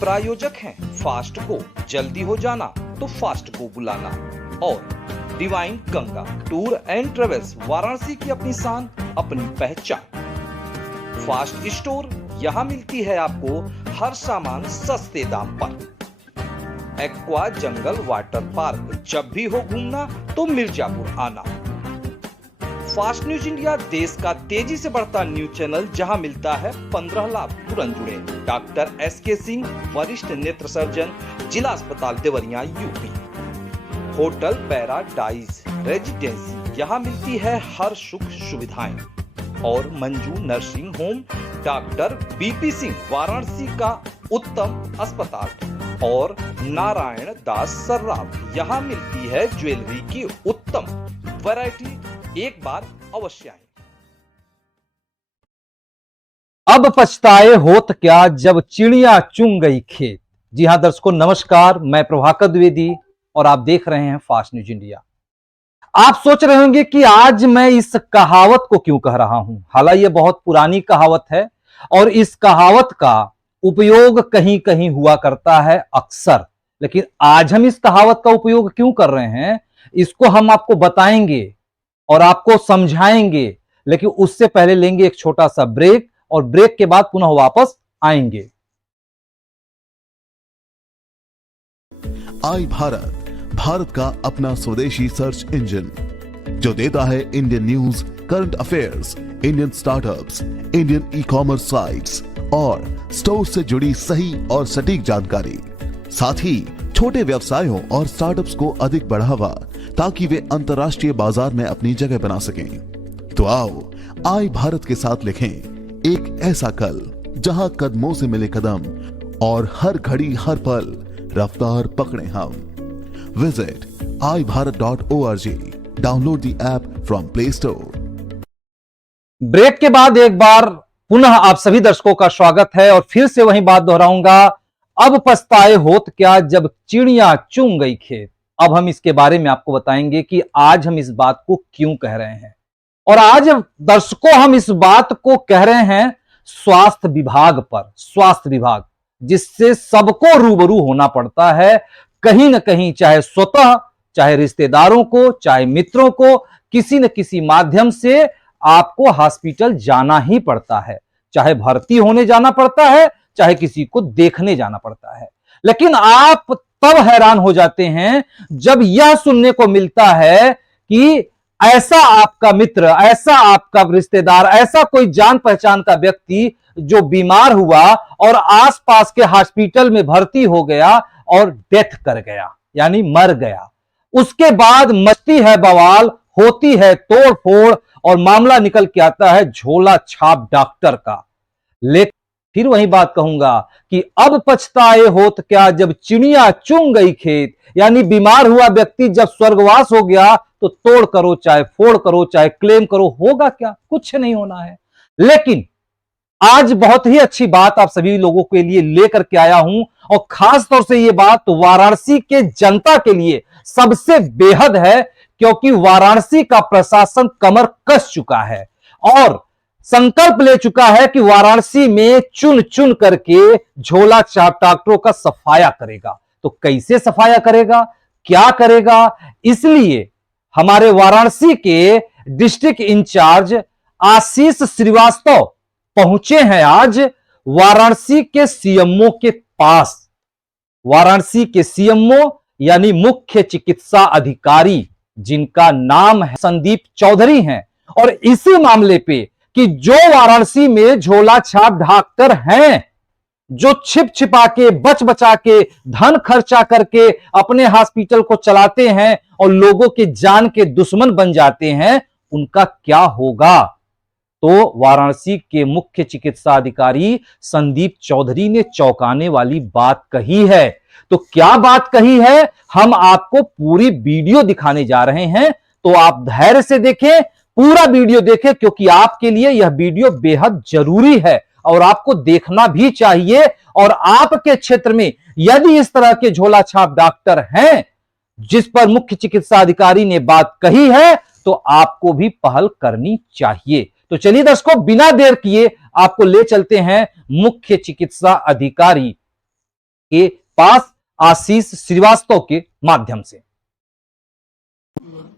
प्रायोजक हैं फास्ट को, जल्दी हो जाना तो फास्ट को बुलाना, और divine Ganga tour and travels, Varanasi की अपनी शान अपनी पहचान। फास्ट स्टोर, यहाँ मिलती है आपको हर सामान सस्ते दाम पर। एक्वा जंगल वाटर पार्क, जब भी हो घूमना तो मिर्जापुर आना। फास्ट न्यूज इंडिया देश का तेजी से बढ़ता न्यूज चैनल, जहां मिलता है 15 लाभ तुरंत जुड़े। डॉक्टर SK सिंह, वरिष्ठ नेत्र सर्जन, जिला अस्पताल Deoria UP. Hotel paradise residency, यहाँ मिलती है हर सुख सुविधाएं। और Manju nursing home, doctor BP Singh, Varanasi का उत्तम अस्पताल। और नारायण दास सर्राफ, यहाँ मिलती है ज्वेलरी की उत्तम वैरायटी। एक बार अवश्य आए। अब पछताए होत क्या जब चिड़िया चुंग गई खेत। जी हां दर्शकों, नमस्कार, मैं प्रभाकर द्विवेदी और आप देख रहे हैं फास्ट न्यूज इंडिया। आप सोच रहे होंगे कि आज मैं इस कहावत को क्यों कह रहा हूं। हालांकि यह बहुत पुरानी कहावत है और इस कहावत का उपयोग कहीं कहीं हुआ करता है अक्सर, लेकिन आज हम इस कहावत का उपयोग क्यों कर रहे हैं, इसको हम आपको बताएंगे और आपको समझाएंगे। लेकिन उससे पहले लेंगे एक छोटा सा ब्रेक और ब्रेक के बाद पुनः वापस आएंगे। आई भारत, भारत का अपना स्वदेशी सर्च इंजन जो देता है Indian news, current affairs, Indian startups, Indian e-commerce sites और स्टोर से जुड़ी सही और सटीक जानकारी। साथ ही छोटे व्यवसायों और स्टार्टअप्स को अधिक बढ़ावा, ताकि वे अंतर्राष्ट्रीय बाजार में अपनी जगह बना सकें। तो आओ आई भारत के साथ लिखें एक ऐसा कल, जहां कदमों से मिले कदम और हर घड़ी हर पल रफ्तार पकड़े हम। Visit iBharat.org, download the app from Play Store. Break के बाद एक बार पुनः आप सभी दर्शकों का स्वागत है और फिर से वही बात दोहराऊंगा, अब पछताए होत क्या जब चिड़िया चुंग गई खेत। अब हम इसके बारे में आपको बताएंगे कि आज हम इस बात को क्यों कह रहे हैं। और आज दर्शकों हम इस बात को कह रहे हैं स्वास्थ्य विभाग पर। स्वास्थ्य विभाग जिससे सबको रूबरू होना पड़ता है कहीं ना कहीं, चाहे स्वतः, चाहे रिश्तेदारों को, चाहे मित्रों को, किसी न किसी माध्यम से आपको हॉस्पिटल जाना ही पड़ता है। चाहे भर्ती होने जाना पड़ता है, चाहे किसी को देखने जाना पड़ता है। लेकिन आप तब हैरान हो जाते हैं जब यह सुनने को मिलता है कि ऐसा आपका मित्र, ऐसा आपका रिश्तेदार, ऐसा कोई जान पहचान का व्यक्ति जो बीमार हुआ और आसपास के हॉस्पिटल में भर्ती हो गया और डेथ कर गया, यानी मर गया। उसके बाद मचती है बवाल, होती है तोड़ फोड़ और मामला निकल के आता है झोला छाप डॉक्टर का। लेकिन फिर वही बात कहूंगा कि अब पछताए होत क्या जब चिड़िया चुंग गई खेत, यानी बीमार हुआ व्यक्ति जब स्वर्गवास हो गया तो तोड़ करो चाहे फोड़ करो चाहे क्लेम करो, होगा क्या? कुछ नहीं होना है। लेकिन आज बहुत ही अच्छी बात आप सभी लोगों के लिए लेकर के आया हूं और खास तौर से यह बात वाराणसी के जनता के लिए सबसे बेहद है, क्योंकि वाराणसी का प्रशासन कमर कस चुका है और संकल्प ले चुका है कि वाराणसी में चुन चुन करके झोला छाप डॉक्टरों का सफाया करेगा। तो कैसे सफाया करेगा, क्या करेगा, इसलिए हमारे वाराणसी के डिस्ट्रिक्ट इंचार्ज आशीष श्रीवास्तव पहुंचे हैं आज वाराणसी के CMO के पास। वाराणसी के CMO यानी मुख्य चिकित्सा अधिकारी, जिनका नाम है संदीप चौधरी हैं। और इसी मामले पे कि जो वाराणसी में झोला छाप डॉक्टर हैं, जो छिप छिपा के, बच बचा के, धन खर्चा करके अपने हॉस्पिटल को चलाते हैं और लोगों के जान के दुश्मन बन जाते हैं, उनका क्या होगा। तो वाराणसी के मुख्य चिकित्सा अधिकारी संदीप चौधरी ने चौंकाने वाली बात कही है। तो क्या बात कही है, हम आपको पूरी वीडियो दिखाने जा रहे हैं, तो आप धैर्य से देखें, पूरा वीडियो देखें, क्योंकि आपके लिए यह वीडियो बेहद जरूरी है और आपको देखना भी चाहिए। और आपके क्षेत्र में यदि इस तरह के झोला छाप डॉक्टर हैं जिस पर मुख्य चिकित्सा अधिकारी ने बात कही है, तो आपको भी पहल करनी चाहिए। तो चलिए दर्शकों, बिना देर किए आपको ले चलते हैं मुख्य चिकित्सा अधिकारी के पास आशीष श्रीवास्तव के माध्यम से।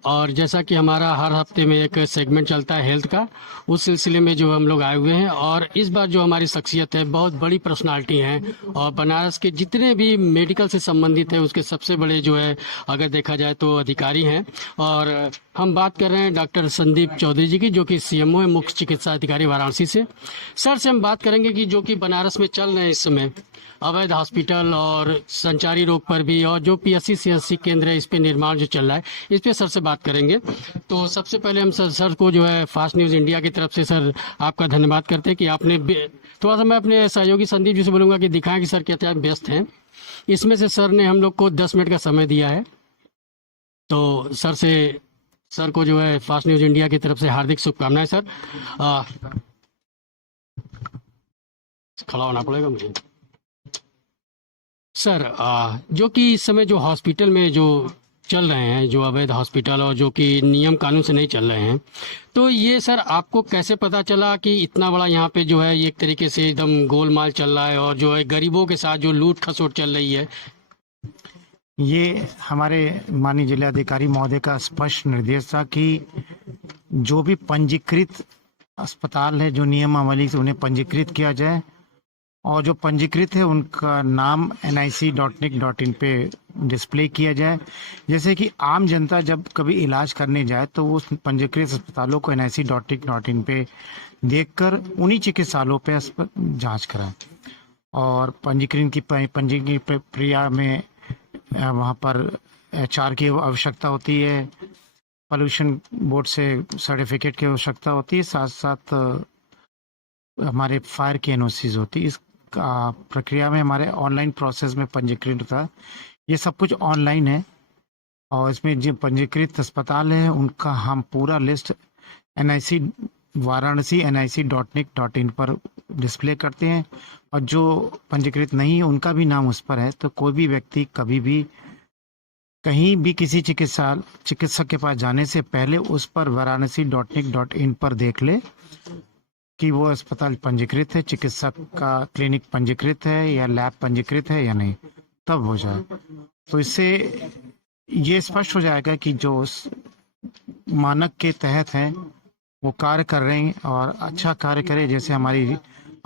और जैसा कि हमारा हर हफ्ते में एक सेगमेंट चलता है हेल्थ का, उस सिलसिले में जो हम लोग आए हुए हैं और इस बार जो हमारी शख्सियत है बहुत बड़ी पर्सनालिटी हैं और बनारस के जितने भी मेडिकल से संबंधित है उसके सबसे बड़े जो है अगर देखा जाए तो अधिकारी हैं। और हम बात कर रहे हैं डॉक्टर संदीप चौधरी जी की, जो कि सीएमओ है, मुख्य चिकित्सा अधिकारी वाराणसी से। सर से हम बात करेंगे कि जो कि बनारस में चल रहे हैं इस समय अवैध हॉस्पिटल और संचारी रोग पर भी, और जो पीएससी सीएससी केंद्र है इस पे निर्माण जो चल रहा है इस पे सर से बात करेंगे। तो सबसे पहले हम सर को जो है फास्ट न्यूज़ इंडिया की तरफ से सर आपका धन्यवाद करते हैं कि आपने थोड़ा सा, मैं अपने सहयोगी संदीप जी से बोलूँगा कि दिखाएं कि सर क्या व्यस्त हैं। इसमें से सर ने हम लोग को 10 मिनट का समय दिया है, तो सर को जो है फास्ट न्यूज़ इंडिया की तरफ से हार्दिक शुभकामनाएं। सर खड़ा होना पड़ेगा मुझे। सर जो कि इस समय जो हॉस्पिटल में जो चल रहे हैं, जो अवैध हॉस्पिटल और जो कि नियम कानून से नहीं चल रहे हैं, तो ये सर आपको कैसे पता चला कि इतना बड़ा यहाँ पे जो है एक तरीके से एकदम गोलमाल चल रहा है और जो है गरीबों के साथ जो लूट खसोट चल रही है? ये हमारे माननीय जिलाधिकारी महोदय का स्पष्ट निर्देश था कि जो भी पंजीकृत अस्पताल है, जो नियमावली से उन्हें पंजीकृत किया जाए और जो पंजीकृत है उनका नाम nic.nic.in पे डिस्प्ले किया जाए। जैसे कि आम जनता जब कभी इलाज करने जाए तो वो उस पंजीकृत अस्पतालों को nic.nic.in पे देखकर उन्हीं चिकित्सालयों पे जांच कराएं और पंजीकरण की प्रक्रिया में वहाँ पर HR की आवश्यकता होती है, पोल्यूशन बोर्ड से सर्टिफिकेट की आवश्यकता होती है, साथ साथ हमारे फायर की एनओसीज होती है। इस प्रक्रिया में हमारे ऑनलाइन प्रोसेस में पंजीकृत था, ये सब कुछ ऑनलाइन है और इसमें जो पंजीकृत अस्पताल है उनका हम पूरा लिस्ट NIC वाराणसी nic.nic.in पर डिस्प्ले करते हैं और जो पंजीकृत नहीं उनका भी नाम उस पर है। तो कोई भी व्यक्ति कभी भी कहीं भी किसी चिकित्सक के पास जाने से पहले उस पर varanasi.nic.in पर देख ले कि वो अस्पताल पंजीकृत है, चिकित्सक का क्लिनिक पंजीकृत है या लैब पंजीकृत है या नहीं, तब हो जाए। तो इससे ये स्पष्ट हो जाएगा कि जो मानक के तहत हैं वो कार्य कर रहे हैं और अच्छा कार्य करें, जैसे हमारी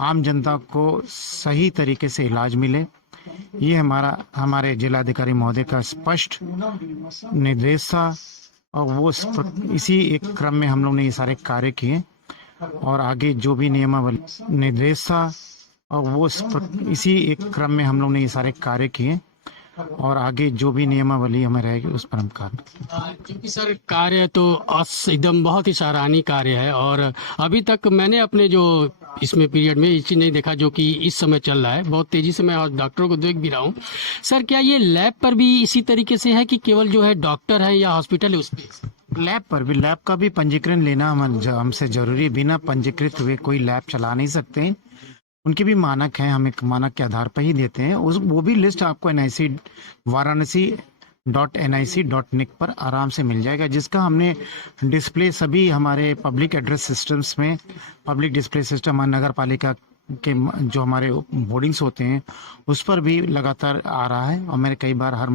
आम जनता को सही तरीके से इलाज मिले। ये हमारे जिलाधिकारी महोदय का स्पष्ट निर्देश था और वो इसी एक क्रम में हम लोग ने ये सारे कार्य किए और आगे जो भी नियमावली निर्देश था और वो इसी एक क्रम में हम लोग ने ये सारे कार्य किए और आगे जो भी नियमावली हमें रहेगी उस पर हम कार्य। क्योंकि सर कार्य तो एकदम बहुत ही सराहनीय कार्य है और अभी तक मैंने अपने जो इसमें पीरियड में ये चीज नहीं देखा जो कि इस समय चल रहा है। बहुत तेजी से मैं डॉक्टरों को देख भी रहा हूँ। सर क्या ये लैब पर भी इसी तरीके से है कि केवल जो है डॉक्टर है या हॉस्पिटल है उस पर? लैब पर भी, लैब का भी पंजीकरण लेना हमसे जरूरी। बिना पंजीकृत हुए कोई लैब चला नहीं सकते। उनके भी मानक हैं, हम एक मानक के आधार पर ही देते हैं। वो भी लिस्ट आपको NIC varanasi.nic.nic पर आराम से मिल जाएगा, जिसका हमने डिस्प्ले सभी हमारे पब्लिक एड्रेस सिस्टम्स में, पब्लिक डिस्प्ले सिस्टम नगर पालिका के जो हमारे बोर्डिंग्स होते हैं उस पर भी लगातार आ रहा है। और मैंने कई बार हर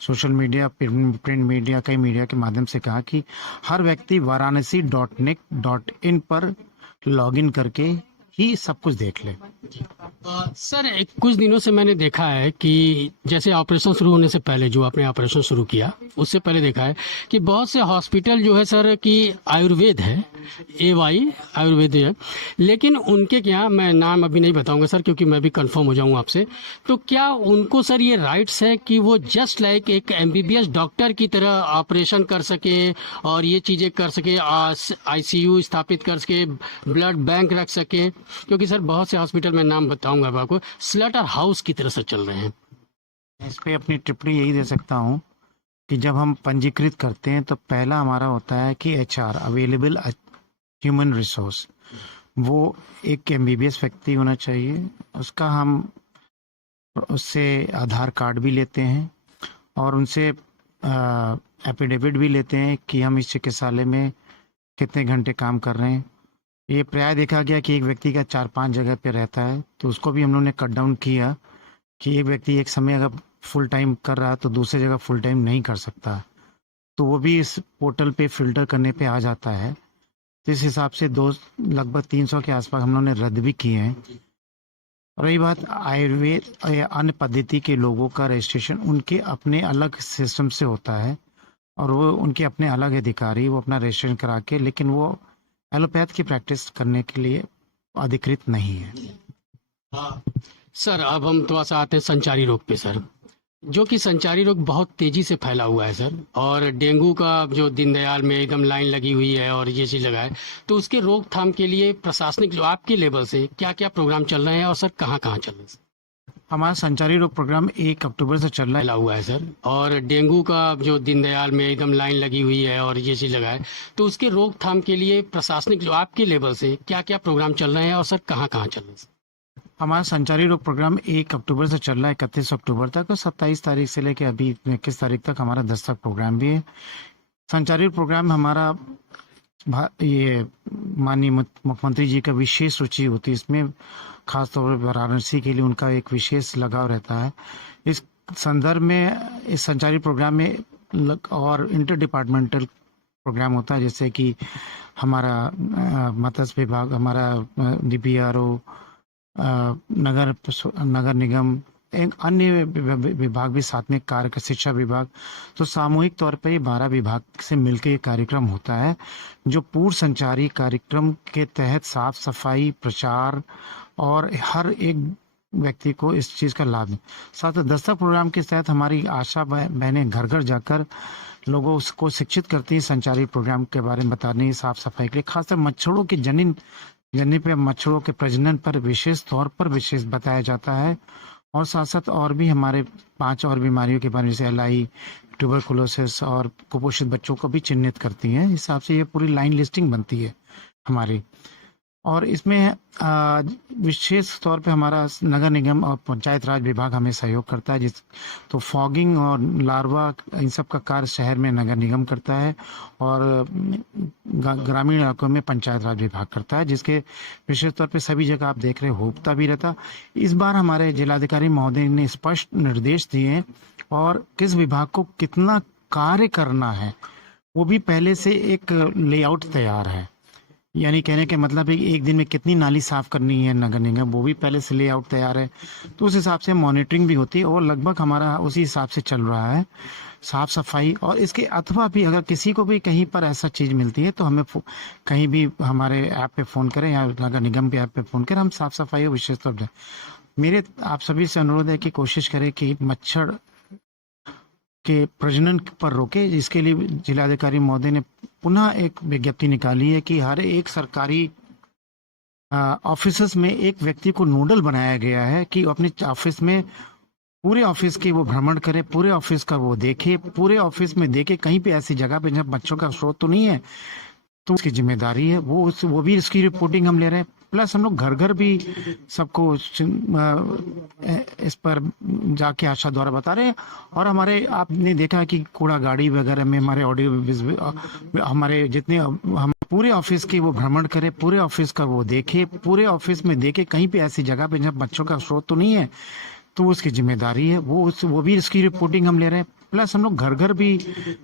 सोशल मीडिया, प्रिंट मीडिया, कई मीडिया के माध्यम से कहा कि हर व्यक्ति varanasi.nic.in पर लॉगिन करके ही सब कुछ देख ले। सर कुछ दिनों से मैंने देखा है कि जैसे ऑपरेशन शुरू होने से पहले, जो आपने ऑपरेशन शुरू किया उससे पहले देखा है कि बहुत से हॉस्पिटल जो है सर कि आयुर्वेद है, AY आयुर्वेद है, लेकिन उनके क्या, मैं नाम अभी नहीं बताऊंगा सर क्योंकि मैं भी कंफर्म हो जाऊंगा आपसे, तो क्या उनको सर ये राइट्स है कि वो जस्ट लाइक एक MBBS डॉक्टर की तरह ऑपरेशन कर सके और ये चीज़ें कर सके, ICU स्थापित कर सके, ब्लड बैंक रख सके? क्योंकि सर बहुत से हॉस्पिटल में नाम बताऊंगा आपको स्लॉटर हाउस की तरह से चल रहे हैं। इस पे अपनी टिप्पणी यही दे सकता हूँ कि जब हम पंजीकृत करते हैं तो पहला हमारा होता है कि HR अवेलेबल ह्यूमन रिसोर्स, वो एक MBBS व्यक्ति होना चाहिए। उससे आधार कार्ड भी लेते हैं और उनसे एफिडेविट भी लेते हैं कि हम इस चिकित्सालय में कितने घंटे काम कर रहे हैं। ये प्राय देखा गया कि एक व्यक्ति का 4-5 जगह पे रहता है, तो उसको भी हम लोगों ने कट डाउन किया कि एक व्यक्ति एक समय अगर फुल टाइम कर रहा है तो दूसरी जगह फुल टाइम नहीं कर सकता, तो वो भी इस पोर्टल पे फिल्टर करने पे आ जाता है। तो इस हिसाब से लगभग 300 के आसपास हम लोगों ने रद्द भी किए हैं। रही बात आयुर्वेद या अन्य पद्धति के लोगों का रजिस्ट्रेशन, उनके अपने अलग सिस्टम से होता है और वो उनके अपने अलग अधिकारी वो अपना रजिस्ट्रेशन करा के, लेकिन वो एलोपैथ की प्रैक्टिस करने के लिए अधिकृत नहीं है। सर अब हम थोड़ा सा आते हैं संचारी रोग पे सर, जो कि संचारी रोग बहुत तेजी से फैला हुआ है सर, और डेंगू का जो दीनदयाल में एकदम लाइन लगी हुई है और ये चीज़ लगा है, तो उसके रोकथाम के लिए प्रशासनिक जो आपके लेवल से क्या क्या प्रोग्राम चल रहे हैं और सर कहाँ कहाँ चल रहे हैं? हमारा संचारी रोग प्रोग्राम 1 अक्टूबर से चल रहा है। फैला हुआ है सर, और डेंगू का जो दीनदयाल में एकदम लाइन लगी हुई है और ये चीज़ लगा है, तो उसके रोकथाम के लिए प्रशासनिक जो आपके लेवल से क्या क्या प्रोग्राम चल रहे हैं और सर कहाँ कहाँ चल रहे हैं? हमारा संचारी रोग प्रोग्राम 1 अक्टूबर से चल रहा है 31 अक्टूबर तक, और 27 तारीख से लेकर अभी 21 तारीख तक हमारा दस्तक प्रोग्राम भी है। संचारी रोग प्रोग्राम हमारा ये माननीय मुख्यमंत्री जी का विशेष रुचि होती है इसमें, खासतौर पर वाराणसी के लिए उनका एक विशेष लगाव रहता है। इस संदर्भ में इस संचारी प्रोग्राम में और इंटर डिपार्टमेंटल प्रोग्राम होता है, जैसे कि हमारा मत्स्य विभाग, हमारा DPRO, नगर निगम, एक अन्य विभाग भी साथ में कार्य कर, शिक्षा विभाग, तो सामूहिक तौर पर ये 12 विभाग से मिलकर ये कार्यक्रम होता है, जो पूर्व संचारी कार्यक्रम के तहत साफ सफाई, प्रचार और हर एक व्यक्ति को इस चीज़ का लाभ है। साथ दस्तक प्रोग्राम के तहत हमारी आशा बहनें घर घर जाकर लोगों को शिक्षित करती हैं संचारी प्रोग्राम के बारे में बताने, साफ सफाई के लिए, खासकर मच्छरों के जन्य पे मच्छरों के प्रजनन पर विशेष तौर पर विशेष बताया जाता है। और साथ साथ और भी हमारे 5 और बीमारियों के बारे में, जैसे LI, ट्यूबरकुलोसिस और कुपोषित बच्चों को भी चिन्हित करती हैं। इस हिसाब से ये पूरी लाइन लिस्टिंग बनती है हमारी। और इसमें विशेष तौर पे हमारा नगर निगम और पंचायत राज विभाग हमें सहयोग करता है, तो फॉगिंग और लार्वा इन सब का कार्य शहर में नगर निगम करता है और ग्रामीण इलाकों में पंचायत राज विभाग करता है, जिसके विशेष तौर पे सभी जगह आप देख रहे होता भी रहता। इस बार हमारे जिलाधिकारी महोदय ने स्पष्ट निर्देश दिए और किस विभाग को कितना कार्य करना है वो भी पहले से एक लेआउट तैयार है। यानी कहने के मतलब है कि एक दिन में कितनी नाली साफ करनी है नगर निगम, वो भी पहले से लेआउट तैयार है। तो उस हिसाब से मॉनिटरिंग भी होती है और लगभग हमारा उसी हिसाब से चल रहा है साफ सफाई। और इसके अथवा भी अगर किसी को भी कहीं पर ऐसा चीज़ मिलती है तो हमें कहीं भी हमारे ऐप पे फ़ोन करें या नगर निगम के ऐप पे फ़ोन करें, हम साफ सफाई और विशेष तौर पर मेरे आप सभी से अनुरोध है कि कोशिश करें कि मच्छर के प्रजनन पर रोके। इसके लिए जिलाधिकारी महोदय ने पुनः एक विज्ञप्ति निकाली है कि हर एक सरकारी ऑफिस में एक व्यक्ति को नोडल बनाया गया है कि अपने ऑफिस में पूरे ऑफिस के वो भ्रमण करे, पूरे ऑफिस का वो देखे, पूरे ऑफिस में देखे कहीं पे ऐसी जगह पे जब बच्चों का स्रोत तो नहीं है, तो उसकी जिम्मेदारी है वो भी इसकी रिपोर्टिंग हम ले रहे हैं। प्लस हम लोग घर घर भी सबको इस पर जाके आशा द्वारा बता रहे हैं। और हमारे आपने देखा कि कूड़ा गाड़ी वगैरह में हमारे ऑडियो हमारे जितने हम पूरे ऑफिस के वो भ्रमण करे, पूरे ऑफिस का वो देखे, पूरे ऑफिस में देखे कहीं पे ऐसी जगह पे जब बच्चों का स्रोत तो नहीं है, तो उसकी जिम्मेदारी है वो भी इसकी रिपोर्टिंग हम ले रहे हैं। प्लस हम लोग घर घर भी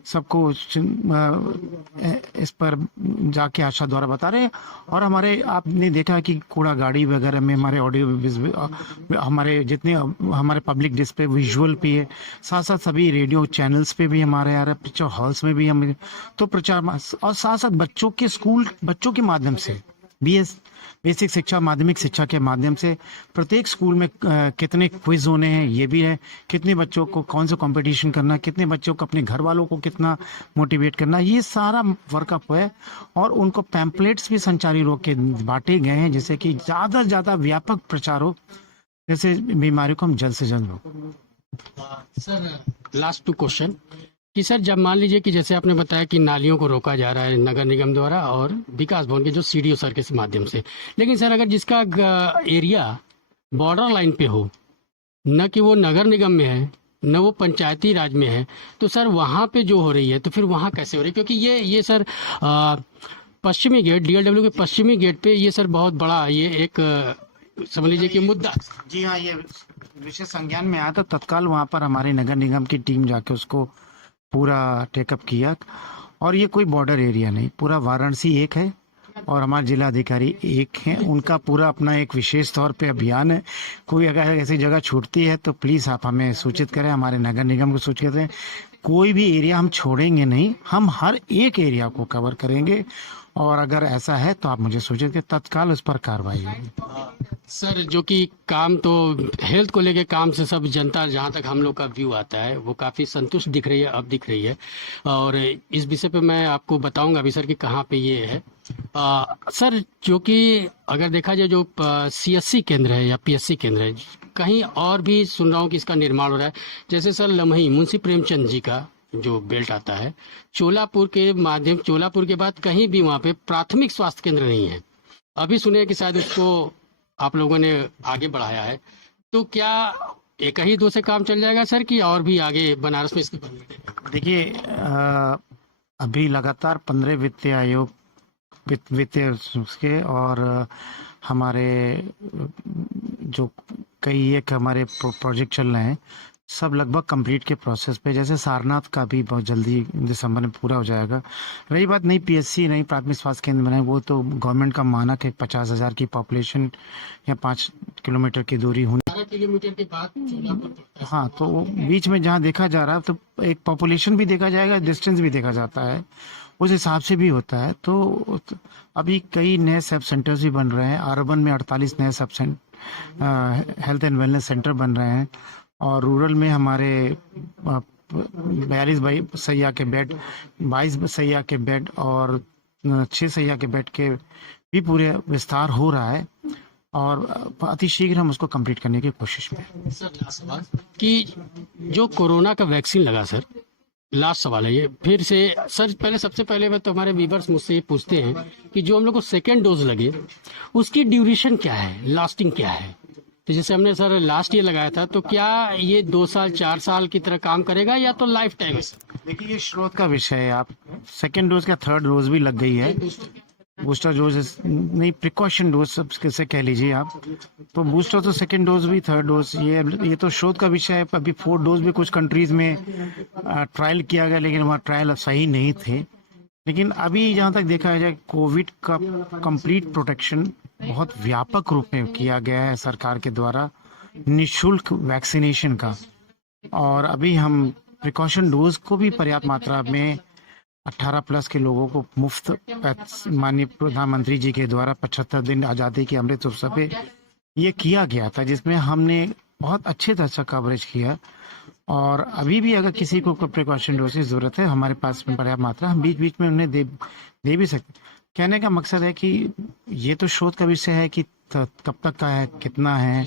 सबको इस पर जाके आशा द्वारा बता रहे हैं। और हमारे आपने देखा कि कूड़ा गाड़ी वगैरह में हमारे ऑडियो हमारे जितने हमारे पब्लिक डिस्प्ले विजुअल भी है, साथ साथ सभी रेडियो चैनल्स पे भी हमारे आ रहा है, पिक्चर हॉल्स में भी हम तो प्रचार, और साथ साथ बच्चों के माध्यम से बेसिक शिक्षा, माध्यमिक शिक्षा के माध्यम से प्रत्येक स्कूल में कितने क्विज होने हैं ये भी है, कितने बच्चों को कौन सा कंपटीशन करना, कितने बच्चों को अपने घर वालों को कितना मोटिवेट करना, ये सारा वर्कअप है। और उनको पैम्पलेट्स भी संचारी रोग के बांटे गए हैं, जिससे कि ज़्यादा से ज़्यादा व्यापक प्रचार हो, जैसे बीमारियों को हम जल्द से जल्द रोक। सर लास्ट 2 क्वेश्चन कि सर जब मान लीजिए कि जैसे आपने बताया कि नालियों को रोका जा रहा है नगर निगम द्वारा और विकास भवन के जो CDO सर के माध्यम से, लेकिन सर अगर जिसका एरिया बॉर्डर लाइन पे हो, न कि वो नगर निगम में है न वो पंचायती राज में है, तो सर वहाँ पे जो हो रही है तो फिर वहाँ कैसे हो रही है? क्योंकि ये सर पश्चिमी गेट DLW के पश्चिमी गेट पे ये सर बहुत बड़ा ये एक समझ लीजिए कि मुद्दा। जी हाँ, ये विषय संज्ञान में आया तो तत्काल वहां पर हमारे नगर निगम की टीम जाके उसको पूरा टेकअप किया। और ये कोई बॉर्डर एरिया नहीं, पूरा वाराणसी एक है और हमारे जिला अधिकारी एक हैं। उनका पूरा अपना एक विशेष तौर पे अभियान है। कोई अगर ऐसी जगह छूटती है तो प्लीज़ आप हमें सूचित करें, हमारे नगर निगम को सूचित करें। कोई भी एरिया हम छोड़ेंगे नहीं, हम हर एक एरिया को कवर करेंगे और अगर ऐसा है तो आप मुझे सूचित करें, तत्काल उस पर कार्रवाई होगी। सर जो कि काम तो हेल्थ को लेके काम से सब जनता, जहाँ तक हम लोग का व्यू आता है, वो काफ़ी संतुष्ट दिख रही है, अब दिख रही है। और इस विषय पे मैं आपको बताऊंगा अभी सर कि कहाँ पे ये है। सर जो कि अगर देखा जाए जो CSC केंद्र है या PSC केंद्र है, कहीं और भी सुन रहा हूँ कि इसका निर्माण हो रहा है। जैसे सर लम्ही मुंशी प्रेमचंद जी का जो बेल्ट आता है, चोलापुर के बाद कहीं भी वहाँ पे प्राथमिक स्वास्थ्य केंद्र नहीं है। अभी सुने कि शायद उसको आप लोगों ने आगे बढ़ाया है, तो क्या एक ही दो से काम चल जाएगा सर कि और भी आगे बनारस में इसकी? देखिए अभी लगातार 15 वित्तीय आयोग वित्तीय के और हमारे जो कई एक हमारे प्रोजेक्ट चल रहे हैं, सब लगभग कंप्लीट के प्रोसेस पे। जैसे सारनाथ का भी बहुत जल्दी दिसंबर में पूरा हो जाएगा। रही बात नहीं PSC नहीं प्राथमिक स्वास्थ्य केंद्र बनाए, वो तो गवर्नमेंट का मानक है 50,000 की पॉपुलेशन या 5 किलोमीटर की दूरी होनी। 12 किलोमीटर के बाद हाँ, तो बीच में जहाँ देखा जा रहा है तो एक पॉपुलेशन भी देखा जाएगा, डिस्टेंस भी देखा जाता है, उस हिसाब से भी होता है। तो अभी कई नए सब सेंटर्स भी बन रहे हैं। अर्बन में 48 नए सब हेल्थ एंड वेलनेस सेंटर बन रहे हैं और रूरल में हमारे 42 सैया के बेड, 22 सैया के बेड और 6 सैया के बेड के भी पूरे विस्तार हो रहा है और अति शीघ्र हम उसको कंप्लीट करने की कोशिश में हैं। सर लास्ट सवाल कि जो कोरोना का वैक्सीन लगा सर, लास्ट सवाल है ये फिर से सर। सबसे पहले मैं तो हमारे व्यूअर्स मुझसे ये पूछते हैं कि जो हम लोग को सेकेंड डोज लगे उसकी ड्यूरेशन क्या है, लास्टिंग क्या है? तो जैसे हमने सर लास्ट ईयर लगाया था, तो क्या ये 2 साल 4 साल की तरह काम करेगा या तो लाइफ टाइम है? देखिए ये स्रोत का विषय है। आप सेकेंड डोज का थर्ड डोज भी लग गई है, बूस्टर डोज नहीं, प्रिकॉशन डोज सब कैसे कह लीजिए आप। तो बूस्टर तो सेकेंड डोज भी, थर्ड डोज ये तो शोध का विषय है। अभी 4 डोज भी कुछ कंट्रीज में ट्रायल किया गया, लेकिन वहाँ ट्रायल सही नहीं थे। लेकिन अभी जहाँ तक देखा जाए, कोविड का कंप्लीट प्रोटेक्शन बहुत व्यापक रूप में किया गया है सरकार के द्वारा, निःशुल्क वैक्सीनेशन का। और अभी हम प्रिकॉशन डोज को भी पर्याप्त मात्रा में 18 प्लस के लोगों को मुफ्त माननीय प्रधानमंत्री जी के द्वारा 75 दिन आज़ादी के अमृत उत्सव पे ये किया गया था, जिसमें हमने बहुत अच्छे तरह से कवरेज किया। और अभी भी अगर किसी को प्रिकॉशन डोज की जरूरत है, हमारे पास में पर्याप्त मात्रा, हम बीच बीच में उन्हें दे भी सकते। कहने का मकसद है कि ये तो शोध का विषय है कि कब तक का है, कितना है,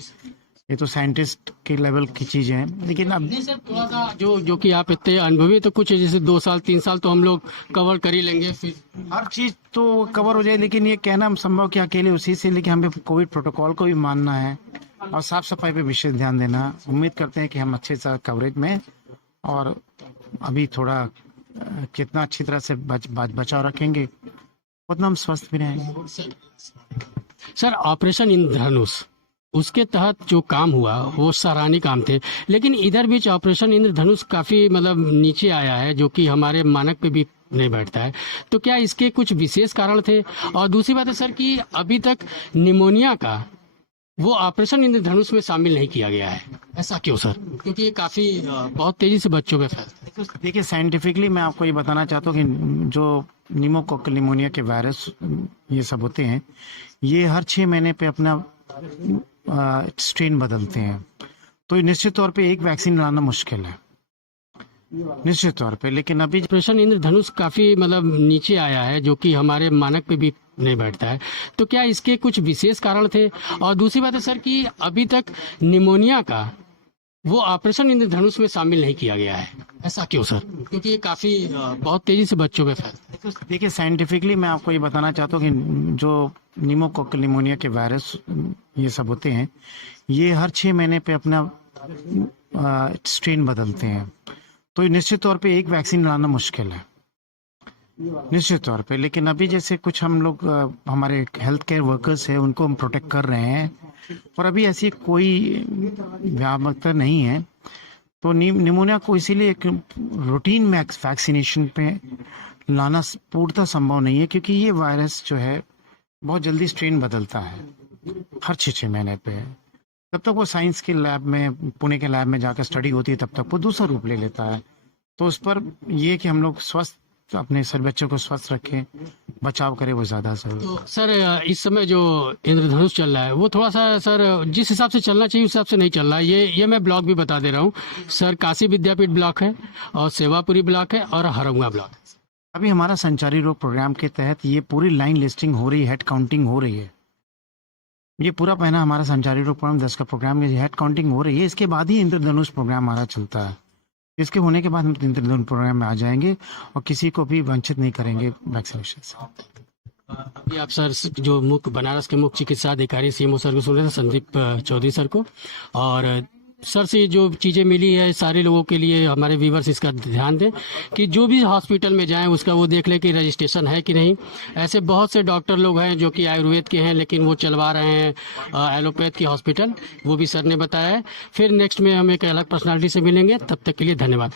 ये तो साइंटिस्ट के लेवल की चीजें हैं। लेकिन अब सर थोड़ा सा जो कि आप इतने अनुभवी, तो कुछ जैसे 2 साल 3 साल तो हम लोग कवर कर ही लेंगे, फिर हर चीज तो कवर हो जाए। लेकिन ये कहना हम संभव कि अकेले उसी से, लेकिन हमें कोविड प्रोटोकॉल को भी मानना है और साफ सफाई पे विशेष ध्यान देना। उम्मीद करते हैं कि हम अच्छे से कवरेज में, और अभी थोड़ा कितना अच्छी तरह से बचाव रखेंगे उतना हम स्वस्थ भी रहेंगे। सर ऑपरेशन इंद्रधनुष, उसके तहत जो काम हुआ वो सराहनीय काम थे, लेकिन इधर बीच ऑपरेशन इंद्रधनुष काफी नीचे आया है, जो कि हमारे मानक पे भी नहीं बैठता है। तो क्या इसके कुछ विशेष कारण थे? और दूसरी बात है सर कि अभी तक निमोनिया का वो ऑपरेशन इंद्रधनुष में शामिल नहीं किया गया है, ऐसा क्यों सर? क्योंकि ये काफी बहुत तेजी से बच्चों में फैलता है। देखिए साइंटिफिकली मैं आपको ये बताना चाहता हूँ कि जो निमोकोकल निमोनिया के वायरस ये सब होते हैं, ये हर 6 महीने पे अपना स्ट्रेन बदलते हैं। तो निश्चित तौर पे एक वैक्सीन लाना मुश्किल है, निश्चित तौर पे। लेकिन अभी ऑपरेशन इंद्रधनुष काफी नीचे आया है, जो कि हमारे मानक पे भी नहीं बैठता है। तो क्या इसके कुछ विशेष कारण थे? और दूसरी बात है सर कि अभी तक निमोनिया का वो ऑपरेशन इंद्रधनुष में शामिल नहीं किया गया है, ऐसा क्यों सर? क्योंकि ये काफी बहुत तेजी से बच्चों में फैलता है। देखिए साइंटिफिकली मैं आपको ये बताना चाहता हूँ कि जो निमोकोकल निमोनिया के वायरस ये सब होते हैं, ये हर 6 महीने पे अपना स्ट्रेन बदलते हैं। तो निश्चित तौर पे एक वैक्सीन लाना मुश्किल है, निश्चित तौर पे। लेकिन अभी जैसे कुछ हम लोग हमारे हेल्थ केयर वर्कर्स हैं, उनको हम प्रोटेक्ट कर रहे हैं और अभी ऐसी कोई व्यापकता नहीं है। तो निमोनिया को इसीलिए एक रूटीन वैक्सीनेशन पे लाना पूर्णतः संभव नहीं है, क्योंकि ये वायरस जो है बहुत जल्दी स्ट्रेन बदलता है हर 6-6 महीने पे। तब तक वो साइंस के लैब में, पुणे के लैब में जाकर स्टडी होती है, तब तक वो दूसरा रूप ले लेता है। तो उस पर ये कि हम लोग स्वस्थ, अपने सभी बच्चों को स्वस्थ रखें, बचाव करें, वो ज़्यादा जरूरी है। तो सर इस समय जो इंद्रधनुष चल रहा है वो थोड़ा सा सर जिस हिसाब से चलना चाहिए उस हिसाब से नहीं चल रहा है। ये मैं ब्लॉक भी बता दे रहा हूँ सर। काशी विद्यापीठ ब्लॉक है और सेवापुरी ब्लॉक है और हरंगा ब्लॉक है। अभी हमारा संचारी रोग प्रोग्राम के तहत ये पूरी लाइन लिस्टिंग हो रही है, हेड काउंटिंग हो रही है। ये पूरा पहना हमारा संचारी रोग प्रोग्राम 10 का प्रोग्राम, ये हेड काउंटिंग हो रही है। इसके बाद ही इंद्रधनुष प्रोग्राम हमारा चलता है। इसके होने के बाद हम इंद्रधनुष प्रोग्राम में आ जाएंगे और किसी को भी वंचित नहीं करेंगे वैक्सीनेशन से। अभी आप सर जो मुख्य बनारस के मुख्य चिकित्सा अधिकारी सीएमओ सर को सुन रहे थे, संदीप चौधरी सर को, और सर से जो चीज़ें मिली है सारे लोगों के लिए हमारे व्यूवर्स इसका ध्यान दें कि जो भी हॉस्पिटल में जाएं उसका वो देख लें कि रजिस्ट्रेशन है कि नहीं। ऐसे बहुत से डॉक्टर लोग हैं जो कि आयुर्वेद के हैं लेकिन वो चलवा रहे हैं एलोपैथ की हॉस्पिटल, वो भी सर ने बताया है। फिर नेक्स्ट में हम एक अलग पर्सनालिटी से मिलेंगे, तब तक के लिए धन्यवाद।